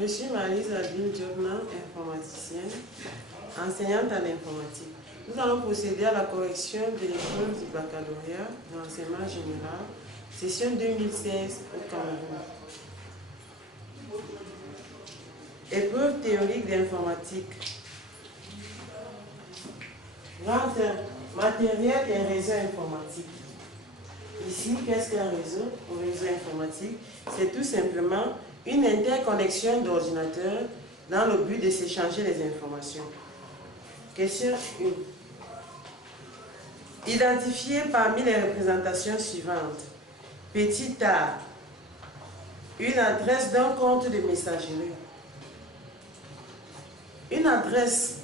Je suis Maryse Adil Diopna, informaticienne, enseignante à l'informatique. Nous allons procéder à la correction de l'épreuve du baccalauréat d'enseignement général, session 2016 au Cameroun. Épreuve théorique d'informatique. Grand 1, matériel et réseau informatique. Ici, qu'est-ce qu'un réseau? Un réseau informatique, c'est tout simplement une interconnexion d'ordinateurs dans le but de s'échanger les informations. Question 1. Identifiez parmi les représentations suivantes. Petit a, une adresse d'un compte de messagerie. Une adresse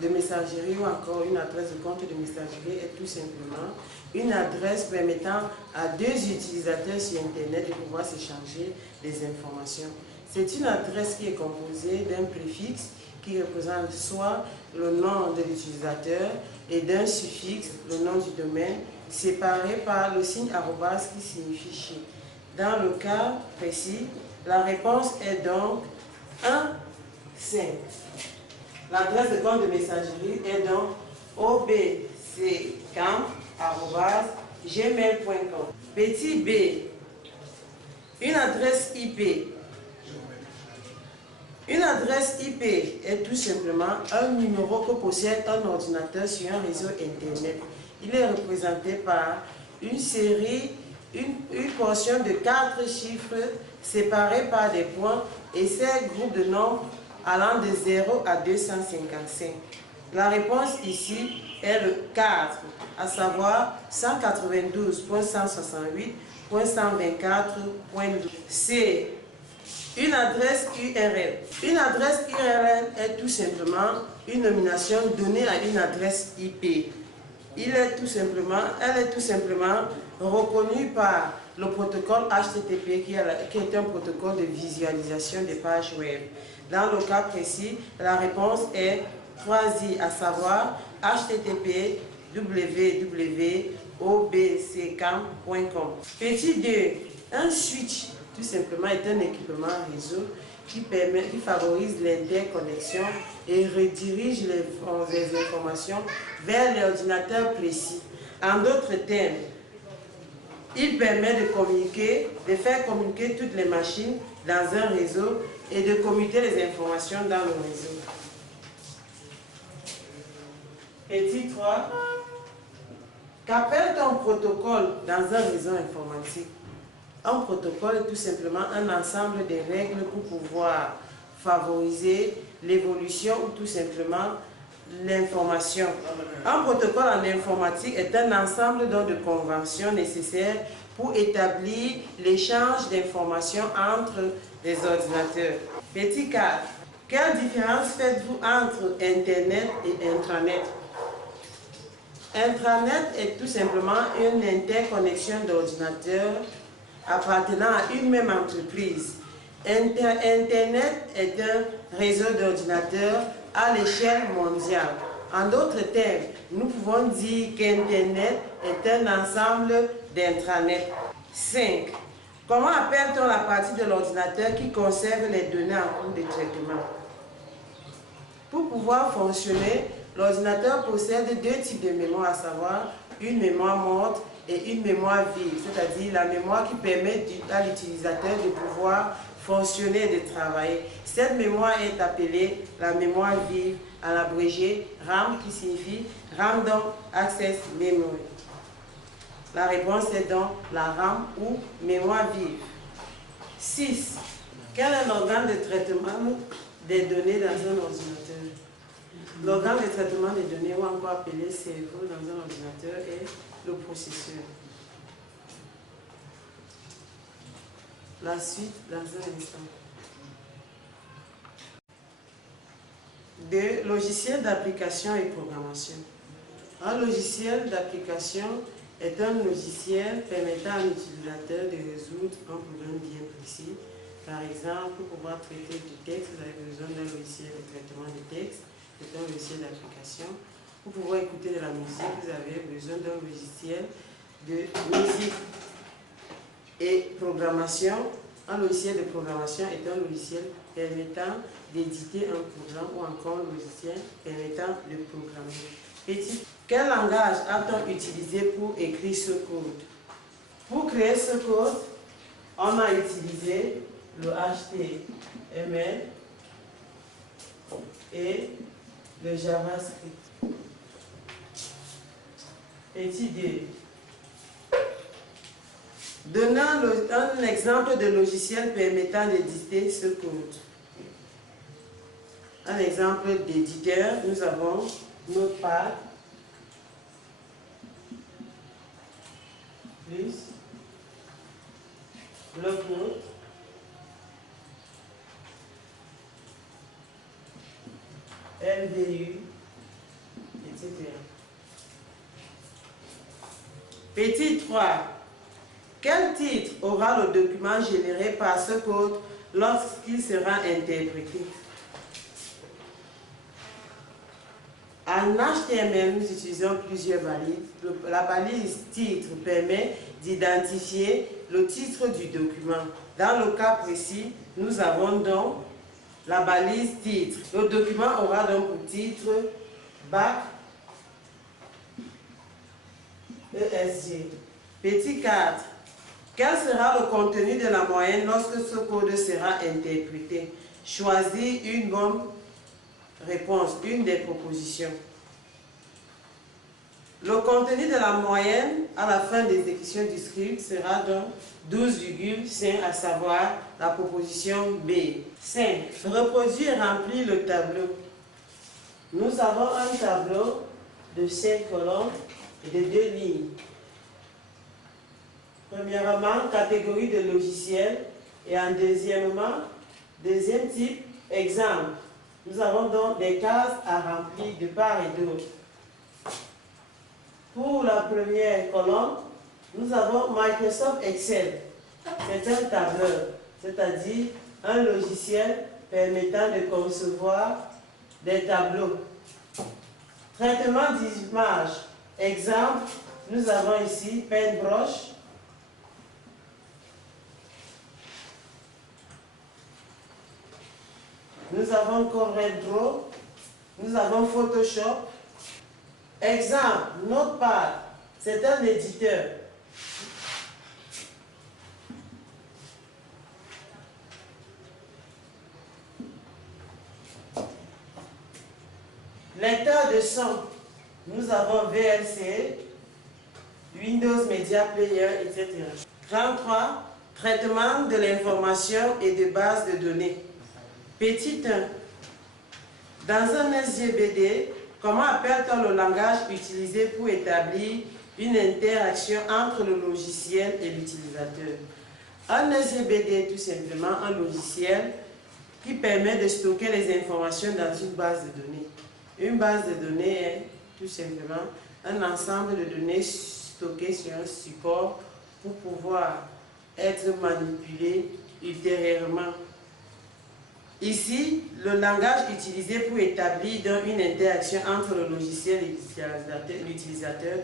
de messagerie ou encore une adresse de compte de messagerie est tout simplement une adresse permettant à deux utilisateurs sur Internet de pouvoir s'échanger des informations. C'est une adresse qui est composée d'un préfixe qui représente soit le nom de l'utilisateur et d'un suffixe, le nom du domaine, séparé par le signe arrobas qui signifie chez. Dans le cas précis, la réponse est donc 1, 5. L'adresse de compte de messagerie est donc obccamp@gmail.com. Petit b, une adresse IP. Une adresse IP est tout simplement un numéro que possède un ordinateur sur un réseau Internet. Il est représenté par une série, une portion de 4 chiffres séparés par des points et 7 groupes de nombres allant de 0 à 255. La réponse ici est le 4, à savoir 192.168.124.12. C. Une adresse URL. Une adresse URL est tout simplement une nomination donnée à une adresse IP. Elle est tout simplement reconnue par le protocole HTTP qui est un protocole de visualisation des pages web. Dans le cas précis, la réponse est 3i, à savoir http www.obccamp.com. Petit 2, un switch tout simplement est un équipement réseau qui favorise l'interconnexion et redirige les informations vers l'ordinateur précis. En d'autres termes, il permet de faire communiquer toutes les machines dans un réseau et de commuter les informations dans le réseau. Petit 3. Qu'appelle un protocole dans un réseau informatique? Un protocole est tout simplement un ensemble de règles pour pouvoir favoriser l'évolution ou tout simplement l'information. Un protocole en informatique est un ensemble de conventions nécessaires pour établir l'échange d'informations entre les ordinateurs. Petit 4. Quelle différence faites-vous entre Internet et intranet? Intranet est tout simplement une interconnexion d'ordinateurs appartenant à une même entreprise. Internet est un réseau d'ordinateurs à l'échelle mondiale. En d'autres termes, nous pouvons dire qu'Internet est un ensemble d'intranets. 5. Comment appelle-t-on la partie de l'ordinateur qui conserve les données en cours de traitement? Pour pouvoir fonctionner, l'ordinateur possède deux types de mémoire, à savoir une mémoire morte et une mémoire vive, c'est-à-dire la mémoire qui permet à l'utilisateur de pouvoir fonctionner et de travailler. Cette mémoire est appelée la mémoire vive, en abrégé RAM, qui signifie Random Access Memory. La réponse est donc la RAM ou mémoire vive. 6. Quel est l'organe de traitement des données dans un ordinateur? L'organe de traitement des données, ou encore appelé cerveau dans un ordinateur, est le processeur. La suite dans un instant. 2. Logiciel d'application et programmation. Un logiciel d'application est un logiciel permettant à l'utilisateur de résoudre un problème bien précis. Par exemple, pour pouvoir traiter du texte, vous avez besoin d'un logiciel de traitement de texte. C'est un logiciel d'application. Pour pouvoir écouter de la musique, vous avez besoin d'un logiciel de musique. Et programmation, Un logiciel de programmation est un logiciel permettant d'éditer un programme ou encore un logiciel permettant de programmer. Petit. Quel langage a-t-on utilisé pour écrire ce code? Pour créer ce code, on a utilisé le HTML et le JavaScript. Petit 2. Donnons un exemple de logiciel permettant d'éditer ce code. Un exemple d'éditeur, nous avons Notepad, plus Bloc-Notes, MVU, etc. Petit 3. Quel titre aura le document généré par ce code lorsqu'il sera interprété? En HTML, nous utilisons plusieurs balises. La balise titre permet d'identifier le titre du document. Dans le cas précis, nous avons donc la balise titre. Le document aura donc pour titre BAC ESG. Petit 4. Quel sera le contenu de la moyenne lorsque ce code sera interprété? Choisis une bonne réponse, une des propositions. Le contenu de la moyenne à la fin d'exécution du script sera donc 12,5, à savoir la proposition B. 5. Reproduis et remplis le tableau. Nous avons un tableau de 5 colonnes et de 2 lignes. Premièrement, catégorie de logiciels et en deuxième type, exemple. Nous avons donc des cases à remplir de part et d'autre. Pour la première colonne, nous avons Microsoft Excel. C'est un tableur, c'est-à-dire un logiciel permettant de concevoir des tableaux. Traitement d'image. Exemple, nous avons ici Paintbrush. Nous avons CorelDRAW. Nous avons Photoshop. Exemple, Notepad, c'est un éditeur. Lecteur de son, nous avons VLC, Windows Media Player, etc. Grand 3, traitement de l'information et de base de données. Petit 1. Dans un SGBD, comment appelle-t-on le langage utilisé pour établir une interaction entre le logiciel et l'utilisateur? Un SGBD est tout simplement un logiciel qui permet de stocker les informations dans une base de données. Une base de données est tout simplement un ensemble de données stockées sur un support pour pouvoir être manipulées ultérieurement. Ici, le langage utilisé pour établir donc une interaction entre le logiciel et l'utilisateur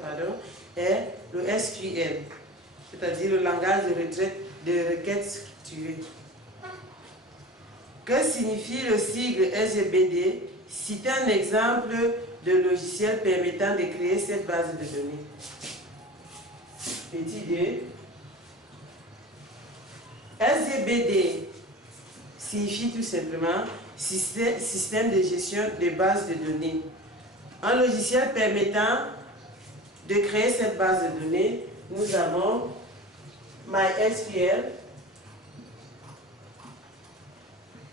est le SQL, c'est-à-dire le langage de requête structurée. Que signifie le sigle SGBD? Citez un exemple de logiciel permettant de créer cette base de données. Petit 2. SGBD signifie tout simplement système de gestion de base de données. Un logiciel permettant de créer cette base de données, nous avons MySQL,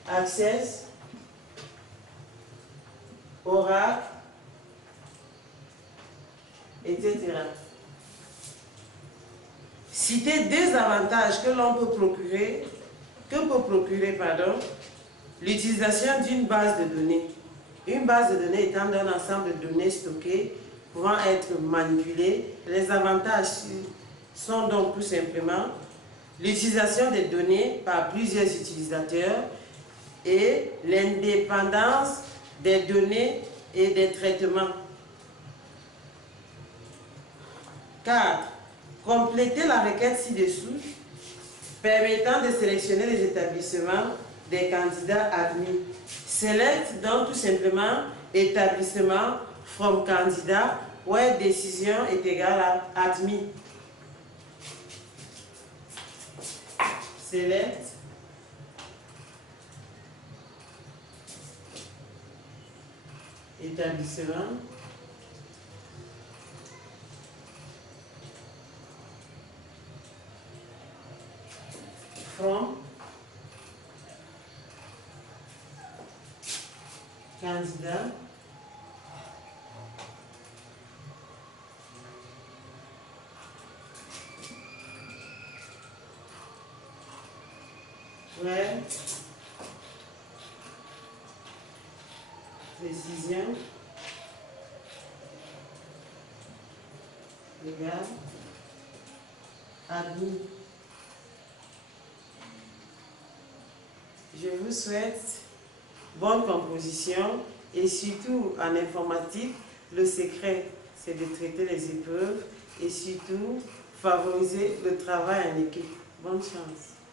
Access, Oracle, etc. Citer des avantages que l'on peut procurer, l'utilisation d'une base de données. Une base de données étant un ensemble de données stockées pouvant être manipulées. Les avantages sont donc tout simplement l'utilisation des données par plusieurs utilisateurs et l'indépendance des données et des traitements. 4. Compléter la requête ci-dessous permettant de sélectionner les établissements des candidats admis. Select donc tout simplement établissement from candidat where décision est égale à admis. Select établissement from candidat where décision égale admis. Je vous souhaite bonne composition et surtout en informatique, le secret c'est de traiter les épreuves et surtout favoriser le travail en équipe. Bonne chance.